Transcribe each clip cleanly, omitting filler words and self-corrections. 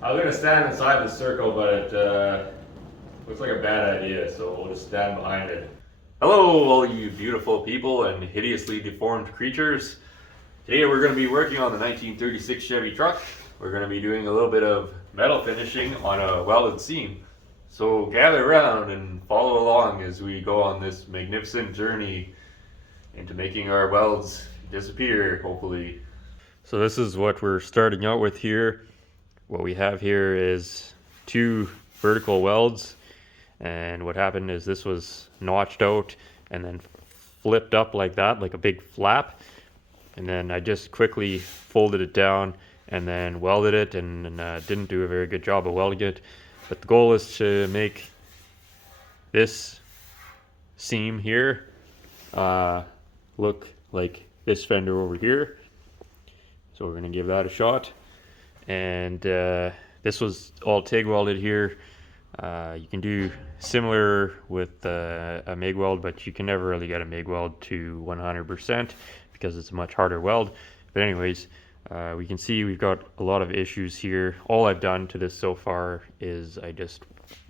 I was gonna stand inside the circle, but it looks like a bad idea, so we'll just stand behind it. Hello, all you beautiful people and hideously deformed creatures. Today we're going to be working on the 1936 Chevy Truck. We're going to be doing a little bit of metal finishing on a welded seam. So gather around and follow along as we go on this magnificent journey into making our welds disappear, hopefully. So this is what we're starting out with here. What we have here is two vertical welds, and what happened is this was notched out and then flipped up like that, like a big flap, and then I just quickly folded it down and then welded it, and didn't do a very good job of welding it. But the goal is to make this seam here look like this fender over here. So we're going to give that a shot. And this was all TIG welded here. You can do similar with a MIG weld, but you can never really get a MIG weld to 100% because it's a much harder weld. But anyways, we can see we've got a lot of issues here. All I've done to this so far is I just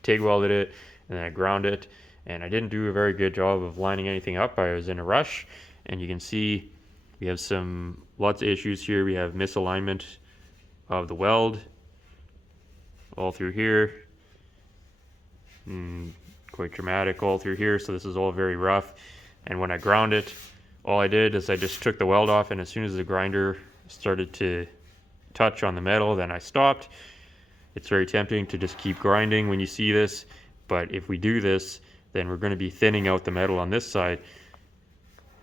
TIG welded it and then I ground it, and I didn't do a very good job of lining anything up. I was in a rush, and you can see we have lots of issues here. We have misalignment of the weld all through here, quite dramatic all through here. So this is all very rough, and when I ground it, all I did is I just took the weld off, and as soon as the grinder started to touch on the metal, then I stopped. It's very tempting to just keep grinding when you see this, but if we do this, then we're going to be thinning out the metal on this side.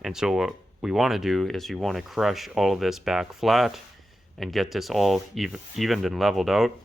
And so what we want to do is we want to crush all of this back flat and get this all evened and leveled out.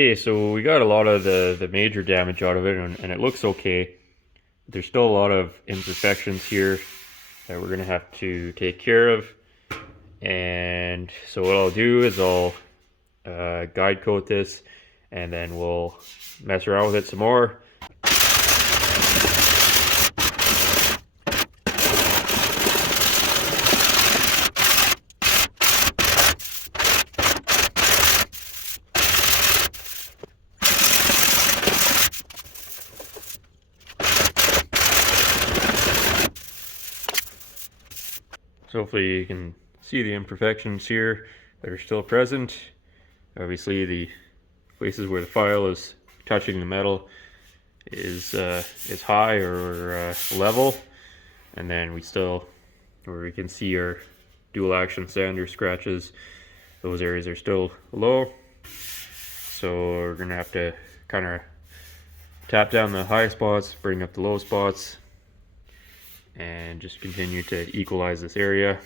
Okay, so we got a lot of the major damage out of it, and it looks okay. There's still a lot of imperfections here that we're gonna have to take care of. And so what I'll do is I'll guide coat this, and then we'll mess around with it some more. So hopefully you can see the imperfections here that are still present. Obviously the places where the file is touching the metal is high or level, and then we can see our dual action sander scratches. Those areas are still low, so we're gonna have to kind of tap down the high spots, bring up the low spots, and just continue to equalize this area.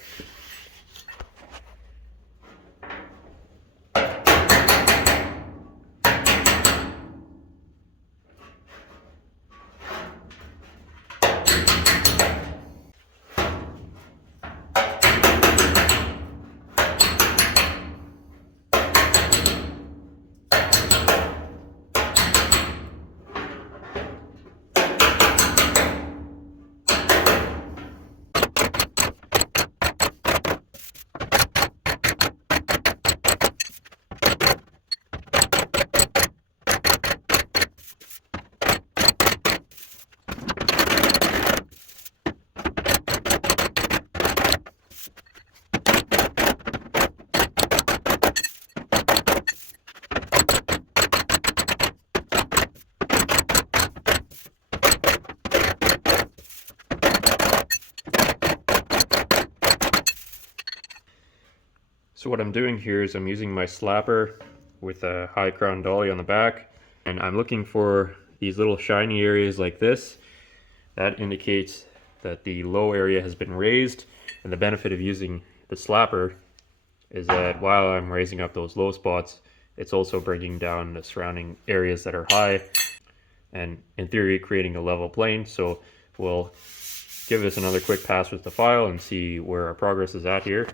So what I'm doing here is I'm using my slapper with a high crown dolly on the back, and I'm looking for these little shiny areas like this. That indicates that the low area has been raised, and the benefit of using the slapper is that while I'm raising up those low spots, it's also bringing down the surrounding areas that are high, and in theory creating a level plane. So we'll give this another quick pass with the file and see where our progress is at here.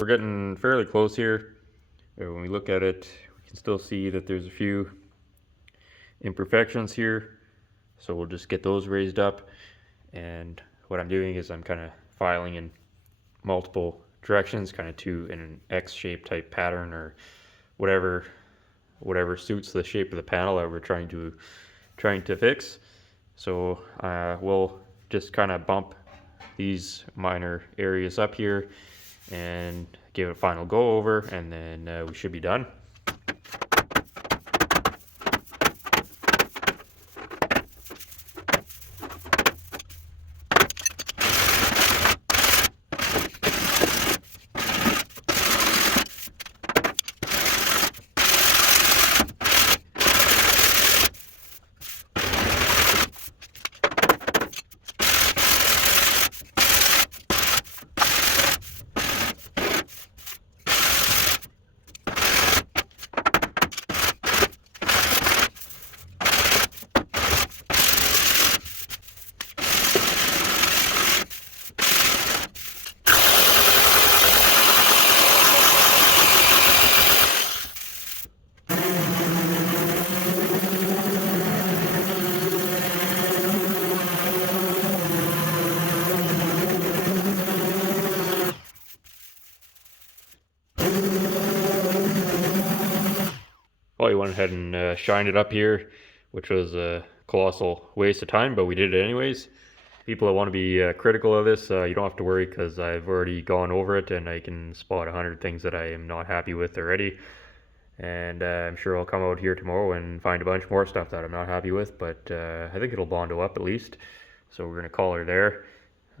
We're getting fairly close here. When we look at it, we can still see that there's a few imperfections here. So we'll just get those raised up. And what I'm doing is I'm kind of filing in multiple directions, kind of in an X-shaped type pattern, or whatever suits the shape of the panel that we're trying to fix. So we'll just kind of bump these minor areas up here and give it a final go over, and then we should be done. went ahead and shined it up here, which was a colossal waste of time, but we did it anyways. People that want to be critical of this, you don't have to worry, because I've already gone over it and I can spot 100 things that I am not happy with already. And I'm sure I'll come out here tomorrow and find a bunch more stuff that I'm not happy with, but I think it'll bondo up at least. So we're going to call her there.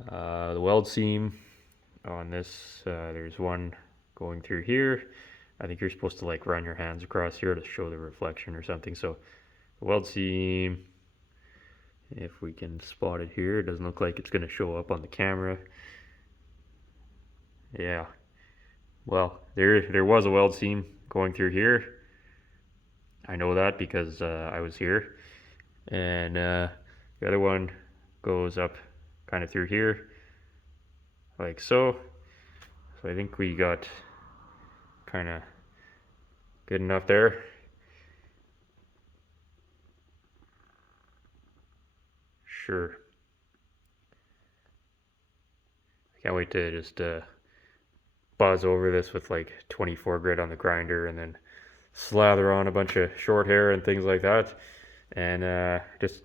The weld seam on this, there's one going through here. I think you're supposed to like run your hands across here to show the reflection or something. So the weld seam, if we can spot it here, it doesn't look like it's going to show up on the camera. Yeah, well, there was a weld seam going through here. I know that because I was here. And the other one goes up kind of through here, like so. So I think we got kind of good enough there. Sure. I can't wait to just buzz over this with like 24 grit on the grinder and then slather on a bunch of short hair and things like that. And just,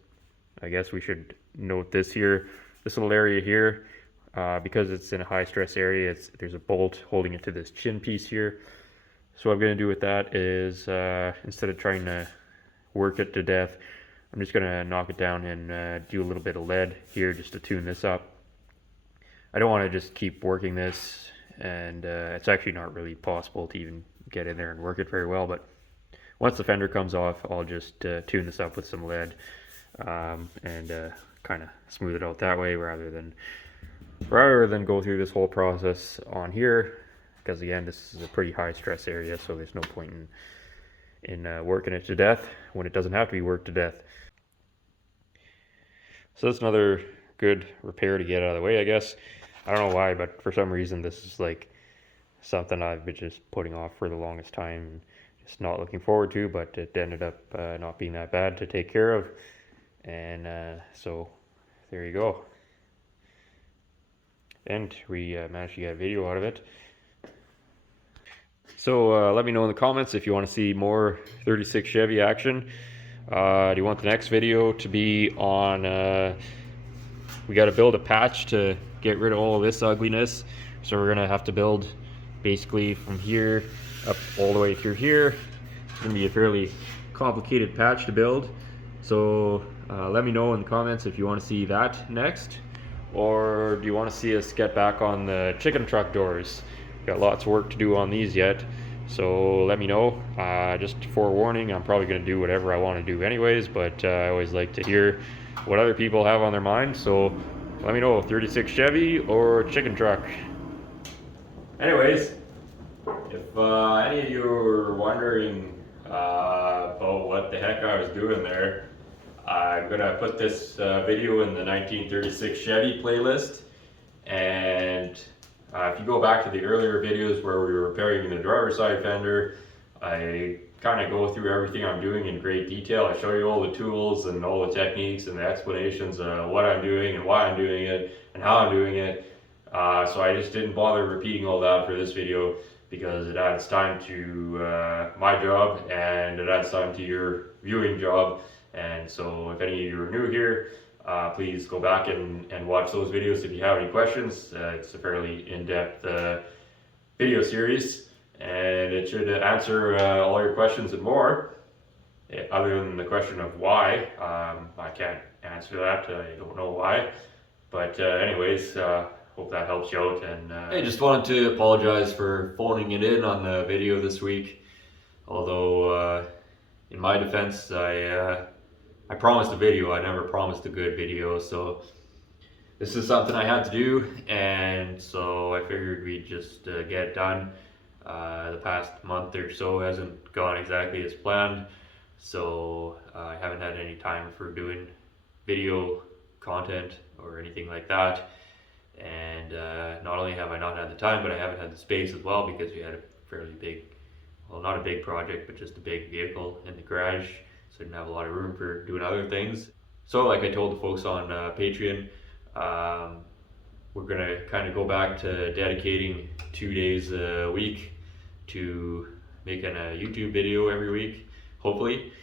I guess we should note this here, this little area here, because it's in a high stress area, there's a bolt holding it to this chin piece here. So what I'm going to do with that is, instead of trying to work it to death, I'm just going to knock it down and do a little bit of lead here just to tune this up. I don't want to just keep working this, and it's actually not really possible to even get in there and work it very well, but once the fender comes off, I'll just tune this up with some lead and kind of smooth it out that way rather than go through this whole process on here, because again, this is a pretty high stress area, so there's no point in working it to death when it doesn't have to be worked to death. So that's another good repair to get out of the way, I guess. I don't know why, but for some reason this is like something I've been just putting off for the longest time and just not looking forward to, but it ended up not being that bad to take care of. And so there you go. And we managed to get a video out of it. So let me know in the comments if you want to see more 36 Chevy action. Do you want the next video to be on, we got to build a patch to get rid of all of this ugliness. So we're going to have to build basically from here up all the way through here. It's going to be a fairly complicated patch to build. So let me know in the comments if you want to see that next. Or do you want to see us get back on the chicken truck doors? Got lots of work to do on these yet. So let me know. Just forewarning, I'm probably going to do whatever I want to do anyways, but I always like to hear what other people have on their mind. So let me know, 36 Chevy or chicken truck. Anyways, if any of you were wondering about what the heck I was doing there, I'm going to put this video in the 1936 Chevy playlist. And if you go back to the earlier videos where we were repairing the driver's side fender, I kind of go through everything I'm doing in great detail. I show you all the tools and all the techniques and the explanations of what I'm doing and why I'm doing it and how I'm doing it. So I just didn't bother repeating all that for this video because it adds time to my job and it adds time to your viewing job. And so if any of you are new here, please go back and watch those videos if you have any questions. It's a fairly in-depth video series, and it should answer all your questions and more. Other than the question of why, I can't answer that. I don't know why. But anyways, hope that helps you out. And I just wanted to apologize for phoning it in on the video this week. Although, in my defense, I promised a video, I never promised a good video, so this is something I had to do, and so I figured we'd just get it done. The past month or so hasn't gone exactly as planned, so I haven't had any time for doing video content or anything like that. And not only have I not had the time, but I haven't had the space as well, because we had a fairly big, well, not a big project, but just a big vehicle in the garage. So I didn't have a lot of room for doing other things. So like I told the folks on Patreon, we're gonna kind of go back to dedicating 2 days a week to making a YouTube video every week. hopefully.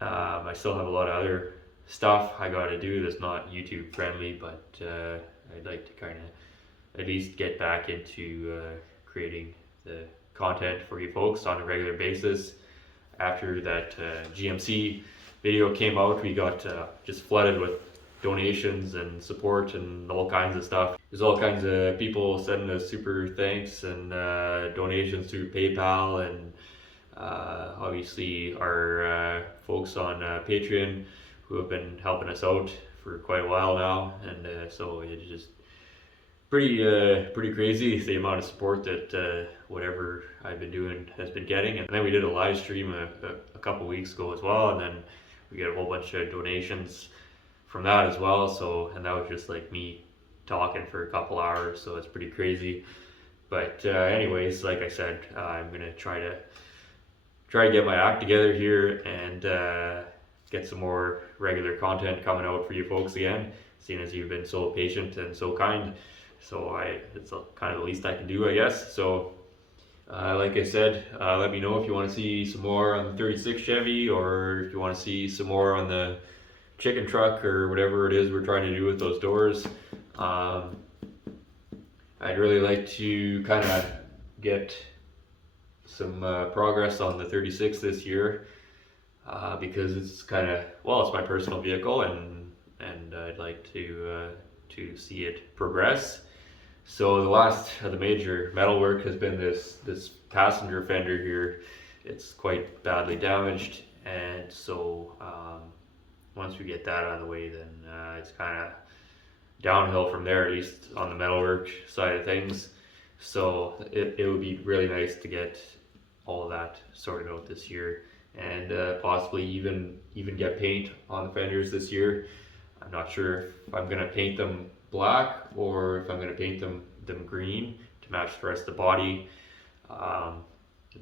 I still have a lot of other stuff I got to do that's not YouTube friendly, but I'd like to kind of at least get back into creating the content for you folks on a regular basis. After that GMC video came out, we got just flooded with donations and support and all kinds of stuff. There's all kinds of people sending us super thanks and donations through PayPal, and obviously our folks on Patreon who have been helping us out for quite a while now, and so it's just pretty crazy the amount of support that whatever I've been doing has been getting. And then we did a live stream a couple weeks ago as well, and then we get a whole bunch of donations from that as well. So, and that was just like me talking for a couple hours, so it's pretty crazy. But anyways, like I said, I'm gonna try to get my act together here and get some more regular content coming out for you folks again, seeing as you've been so patient and so kind. So it's kind of the least I can do, I guess. So like I said, let me know if you want to see some more on the 36 Chevy, or if you want to see some more on the chicken truck, or whatever it is we're trying to do with those doors. I'd really like to kind of get some progress on the 36 this year, because it's kind of, well, it's my personal vehicle, and I'd like to see it progress. So the last of the major metal work has been this passenger fender here. It's quite badly damaged, and so once we get that out of the way, then it's kind of downhill from there, at least on the metalwork side of things. So it would be really nice to get all of that sorted out this year, and possibly even get paint on the fenders this year. I'm not sure if I'm gonna paint them black or if I'm gonna paint them green to match the rest of the body.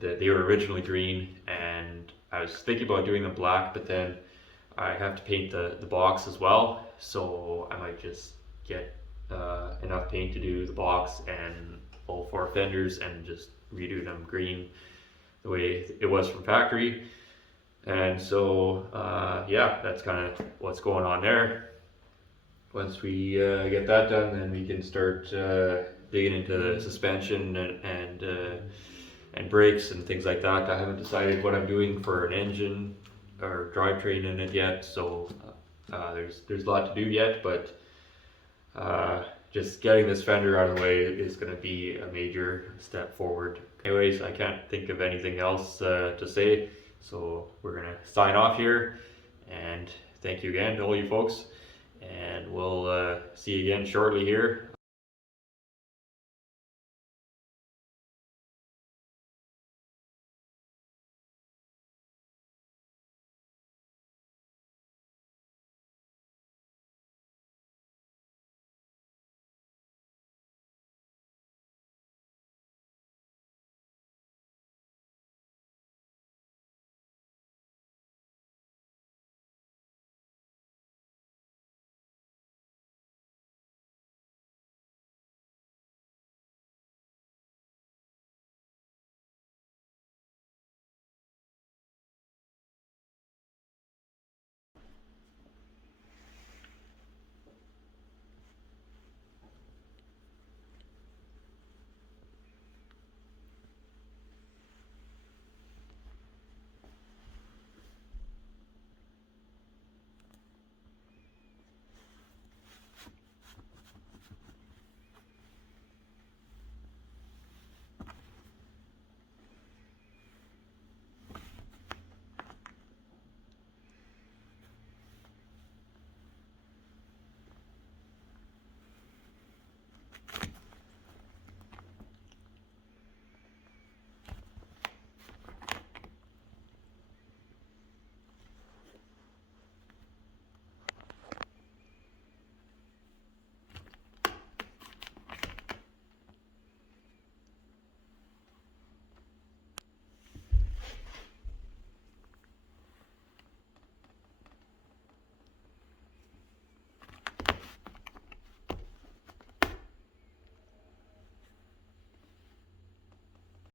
They were originally green, and I was thinking about doing them black, but then I have to paint the box as well, so I might just get enough paint to do the box and all 4 fenders and just redo them green the way it was from factory. And so yeah, that's kind of what's going on there. Once we get that done, then we can start digging into the suspension and brakes and things like that. I haven't decided what I'm doing for an engine or drivetrain in it yet, so there's a lot to do yet, but just getting this fender out of the way is going to be a major step forward. Anyways, I can't think of anything else to say, so we're going to sign off here, and thank you again to all you folks, and we'll see you again shortly here